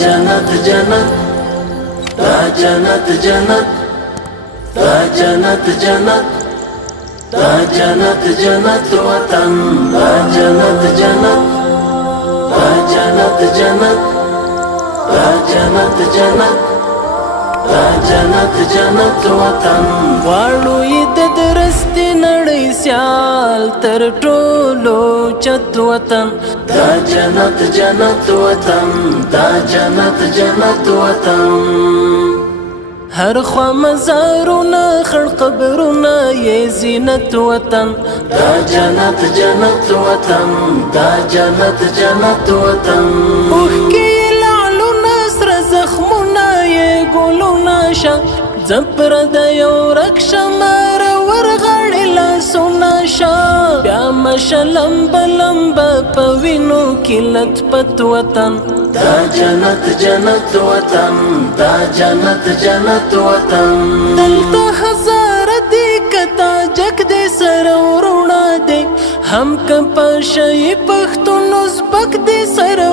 جنت جنت دا جنت جنت دا جنت جنت دا جنت جنت وطن دا جنت جنت دا جنت جنت دا جنت جنت دا جنت جنت وطن غواړو یې د درستې نړۍ سیال تر ټولو چت وطن دا جنت جنت وطن دا جنت جنت وطن هر خوا مزارونه خړ قبرونه یې زینت وطن دا جنت جنت وطن دا جنت جنت وطن اوښکې لعلونه سره زخمونه یې ګلونه شه زپر د یو رکشه مار ورغړې لاسونه شه بیا مشه لمبه لمبه په وینو کې لطپت وطن دا جنت جنت وطن دا جنت جنت وطن دلته هزاره دی کتا جګ دی سره وروڼه دی هم که په شی پښتون ازبک دی سره